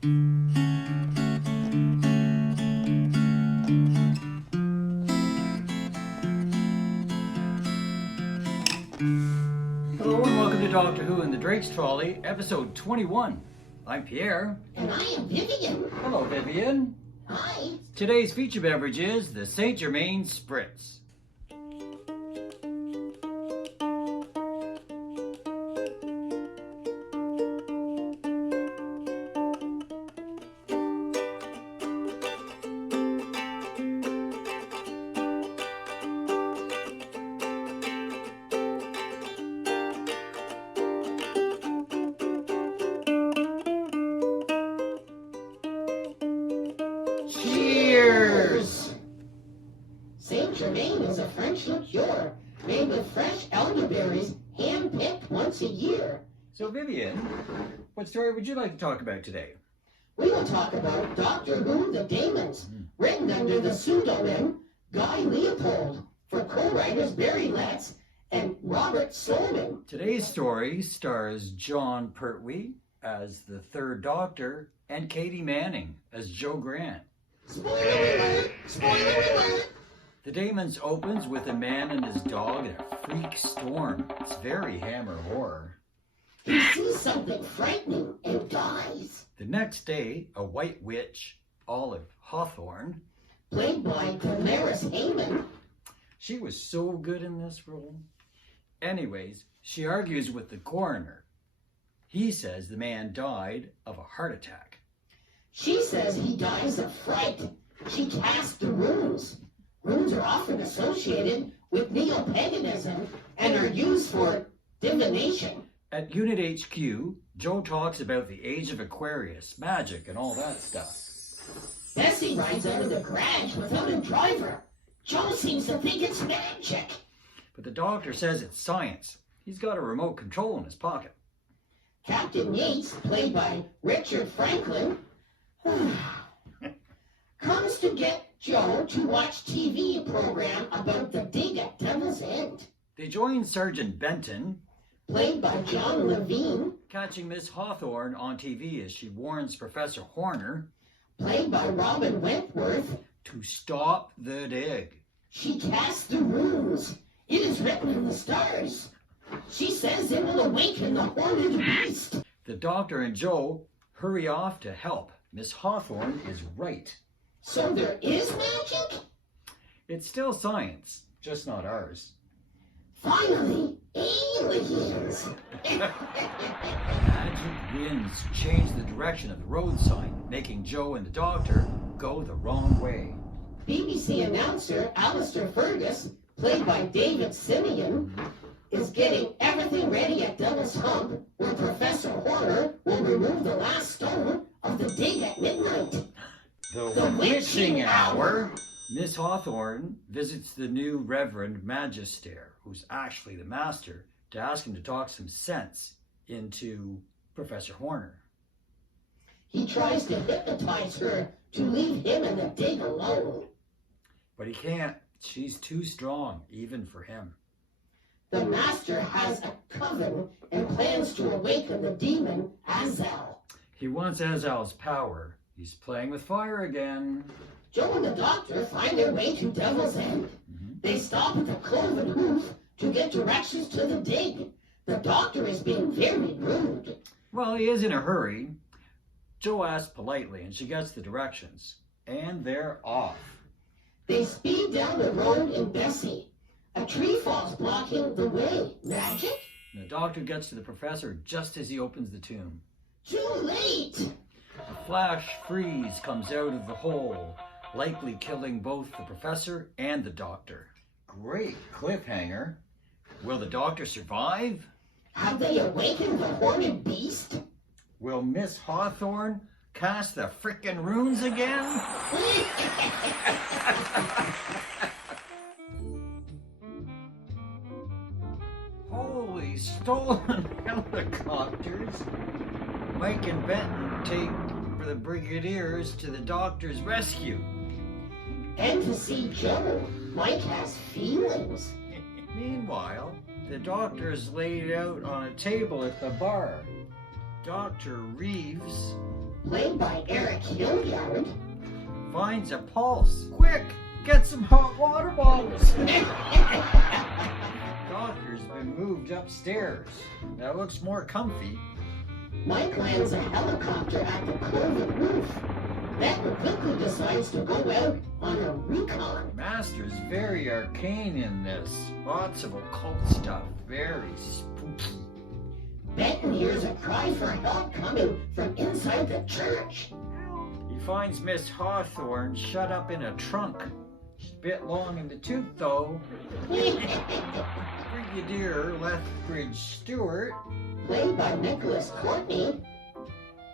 Hello and welcome to Doctor Who and the Drinks Trolley, episode 21. I'm Pierre. And I am Vivian. Hello, Vivian. Hi. Today's feature beverage is the St Germaine Spritz. Cheers! St Germaine is a French liqueur made with fresh elderberries hand-picked once a year. So, Vivian, what story would you like to talk about today? We will talk about Doctor Who, the Daemons, written under the pseudonym Guy Leopold for co-writers Barry Letts and Robert Sloman. Today's story stars John Pertwee as the Third Doctor and Katie Manning as Jo Grant. Spoiler alert! Spoiler alert! The Daemons opens with a man and his dog in a freak storm. It's very Hammer horror. He sees something frightening and dies. The next day, a white witch, Olive Hawthorne, Played by Daenerys Heyman. she was so good in this role. Anyways, she argues with the coroner. He says the man died of a heart attack. She says he dies of fright. She casts the runes. Runes are often associated with neo-paganism and are used for divination. At Unit HQ, Jo talks about the age of Aquarius, magic, and all that stuff. Bessie rides out of the garage without a driver. Joe seems to think it's magic. But the doctor says it's science. He's got a remote control in his pocket. Captain Yates, played by Richard Franklin, comes to get Joe to watch TV program about the dig at Devil's End. They join Sergeant Benton, Played by John Levine, catching Miss Hawthorne on TV as she warns Professor Horner played by Robin Wentworth. to stop the dig. She casts the runes. It is written in the stars. She says it will awaken the horned beast. The doctor and Jo hurry off to help. Miss Hawthorne is right. So there is magic? It's still science, just not ours. Finally, aliens. Magic winds change the direction of the road sign, making Jo and the doctor go the wrong way. BBC announcer Alistair Fergus, played by David Simeon, is getting everything ready at Devil's Hump, where Professor Horner will remove the last stone of the dig at midnight. The witching hour. Miss Hawthorne visits the new Reverend Magister, who's actually the master, to ask him to talk some sense into Professor Horner. He tries to hypnotize her to leave him in the dig alone. But he can't. She's too strong, even for him. The master has a coven and plans to awaken the demon Azel. He wants Azal's power. He's playing with fire again. Joe and the doctor find their way to Devil's End. They stop at the Cloven Hoof to get directions to the dig. The doctor is being very rude. Well, he is in a hurry. Jo asks politely, and she gets the directions. And they're off. They speed down the road in Bessie. A tree falls blocking the way. Magic? And the doctor gets to the professor just as he opens the tomb. Too late! A flash freeze comes out of the hole, likely killing both the professor and the doctor. Great cliffhanger. Will the doctor survive? Have they awakened the horned beast? Will Miss Hawthorne cast the frickin' runes again? Holy stolen helicopters! Mike and Benton take the Brigadiers to the doctor's rescue. And to see Joe, Mike has feelings. Meanwhile, the doctor's laid out on a table at the bar. Dr. Reeves played by Eric Hilliard, finds a pulse. Quick, get some hot water bottles. Doctor's been moved upstairs. That looks more comfy. Mike lands a helicopter at the cloven roof. Benton quickly decides to go out on a recon. Master's very arcane in this. Lots of occult stuff. Very spooky. Benton hears a cry for help coming from inside the church. He finds Miss Hawthorne shut up in a trunk. She's a bit long in the tooth, though. Brigadier Lethbridge Stewart, Played by Nicholas Courtney,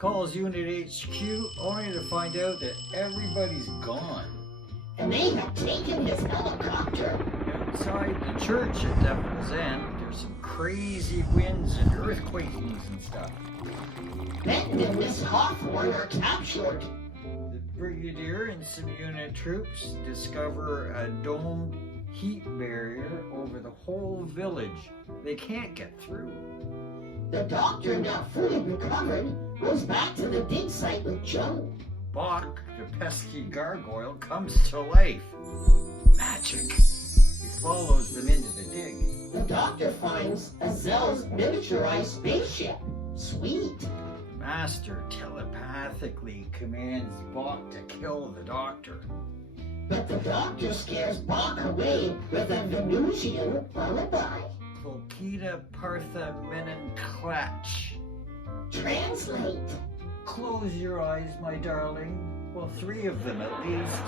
calls Unit HQ only to find out that everybody's gone. and they have taken his helicopter. Outside the church at Devil's End, there's some crazy winds and earthquakings and stuff. Benton and Miss Hawthorne are captured. The Brigadier and some unit troops discover a domed heat barrier over the whole village. They can't get through. The doctor, now fully recovered, goes back to the dig site with Joe. Bach, the pesky gargoyle, comes to life. Magic. He follows them into the dig. The doctor finds Azel's miniaturized spaceship. Sweet. The master telepathically commands Bach to kill the doctor. But the doctor scares Bach away with a Venusian lullaby. Klokita Partha Menenklatch. Translate. Close your eyes, my darling. Well, 3 of them at least.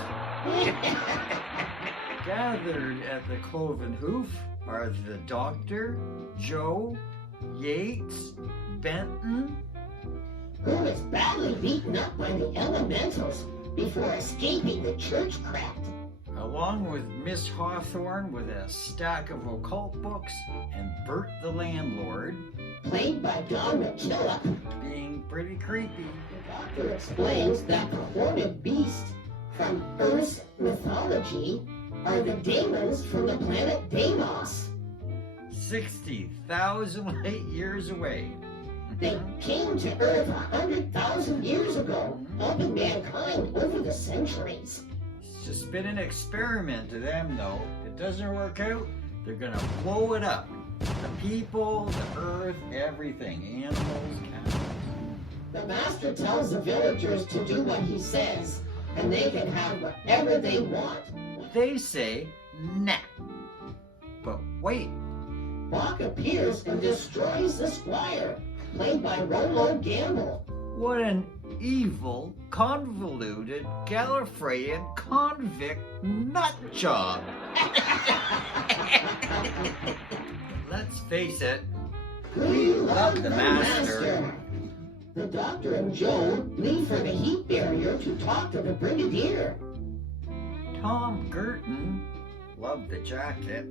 Gathered at the cloven hoof are the doctor, Joe, Yates, Benton, Who was badly beaten up by the elementals before escaping the church craft. along with Miss Hawthorne with a stack of occult books, and Bert the landlord, Played by Don McKillop. being pretty creepy. The doctor explains that the horned beast from Earth's mythology are the Daemons from the planet Deimos. 60,000 light years away. They came to Earth 100,000 years ago, helping mankind over the centuries. It's just been an experiment to them, though. If it doesn't work out, they're gonna blow it up. The people, the earth, everything. Animals, cats. The master tells the villagers to do what he says, and they can have whatever they want. They say, nah. But wait, Bach appears and destroys the squire, played by Rollo Gamble. what an evil, convoluted, Gallifreyan convict nut job. Let's face it, We love the master. The doctor and Joe leave for the heat barrier to talk to the brigadier, Tom Girton, love the jacket,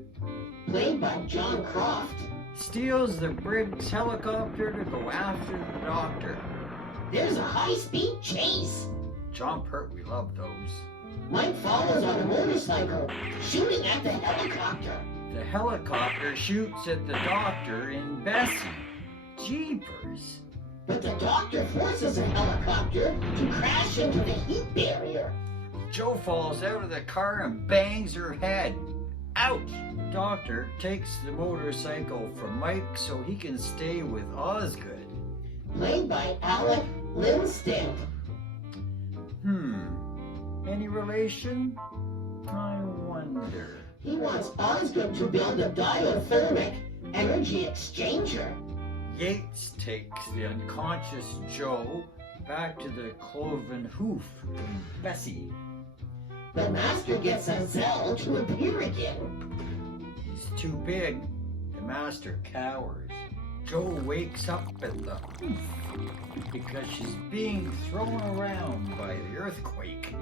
played by John Croft. steals the brig's helicopter to go after the doctor. There's a high-speed chase. John Pert, we love those. Mike follows on a motorcycle, shooting at the helicopter. The helicopter shoots at the doctor in Bessie. Jeepers. But the doctor forces a helicopter to crash into the heat barrier. Joe falls out of the car and bangs her head. Ouch! The doctor takes the motorcycle from Mike so he can stay with Osgood. Played by Alec Lindstedt. Any relation? I wonder. He wants Osgood to build a diathermic energy exchanger. Yates takes the unconscious Joe back to the cloven hoof in Bessie. The master gets Azel to appear again. He's too big. The master cowers. Joe wakes up at the hoof because she's being thrown around by the earthquake.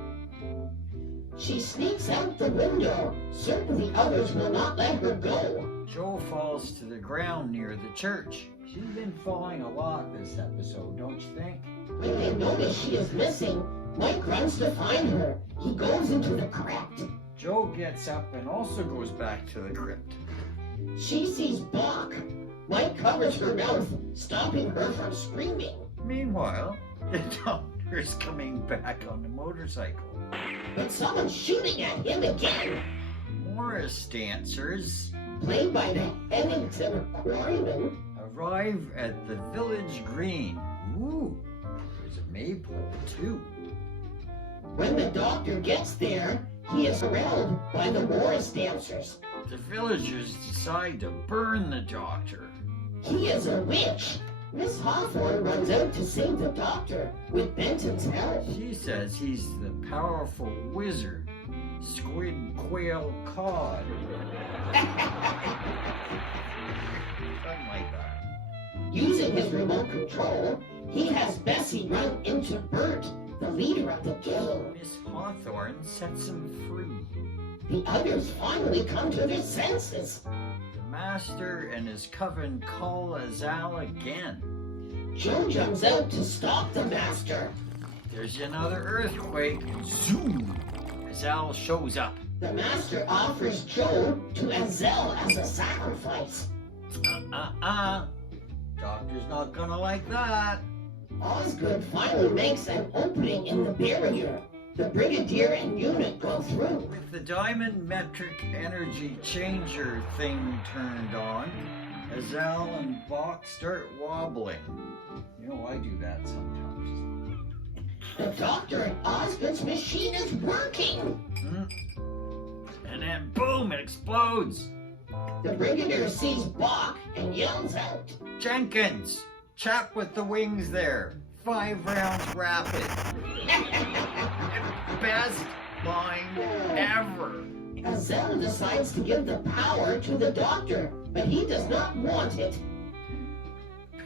She sneaks out the window, certain the others will not let her go. Joe falls to the ground near the church. She's been falling a lot this episode, don't you think? When they notice she is missing, Mike runs to find her. He goes into the crypt. Joe gets up and also goes back to the crypt. She sees Bach. Mike covers her mouth, stopping her from screaming. Meanwhile, the Here's coming back on the motorcycle. But someone's shooting at him again. Morris dancers Played by the Pennington Quarrymen. arrive at the village green. Ooh, there's a maypole too. When the doctor gets there, he is corralled by the Morris dancers. The villagers decide to burn the doctor. He is a witch. Miss Hawthorne runs out to save the doctor with Benton's help. She says he's the powerful wizard, Squid Quail Cod. Something like that. Using his remote control, he has Bessie run into Bert, the leader of the gang. Miss Hawthorne sets him free. The others finally come to their senses. The master and his coven call Azal again. Joe jumps out to stop the master. There's another earthquake. Zoom! Azal shows up. The master offers Joe to Azel as a sacrifice. Doctor's not gonna like that. Osgood finally makes an opening in the barrier. The brigadier and unit go through. With the diamond metric energy changer thing turned on, Azal and Bach start wobbling. You know, I do that sometimes. The doctor and Osgood's machine is working. And then boom, it explodes. The brigadier sees Bach and yells out. Jenkins, chap with the wings there. 5 rounds rapid. Best line ever. Azel decides to give the power to the doctor, but he does not want it.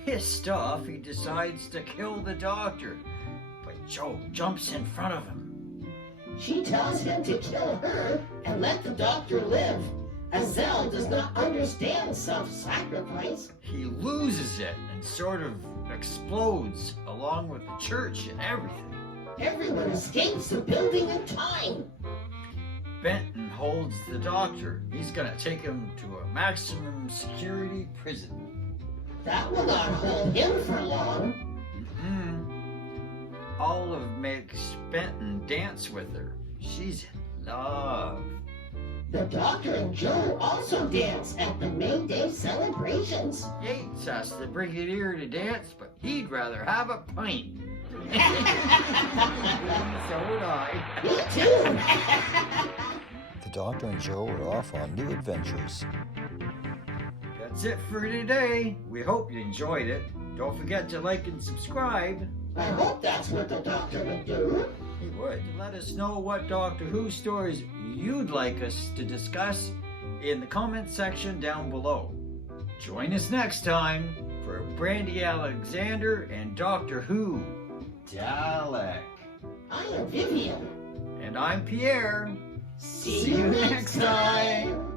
Pissed off, he decides to kill the doctor. But Joe jumps in front of him. She tells him to kill her and let the doctor live. Azel does not understand self-sacrifice. He loses it and sort of explodes along with the church and everything. Everyone escapes the building in time. Benton holds the doctor. He's gonna take him to a maximum security prison. That will not hold him for long. Olive makes Benton dance with her. She's in love. The doctor and Joe also dance at the May Day celebrations. Yates asks the brigadier to dance, but he'd rather have a pint. So would I. Me too. The Doctor and Joe are off on new adventures. That's it for today. We hope you enjoyed it. Don't forget to like and subscribe. I hope that's what the doctor would do. He would. Let us know what Doctor Who stories you'd like us to discuss in the comment section down below. Join us next time for Brandy Alexander and Doctor Who Dalek. I am Vivian. And I'm Pierre. See you next time.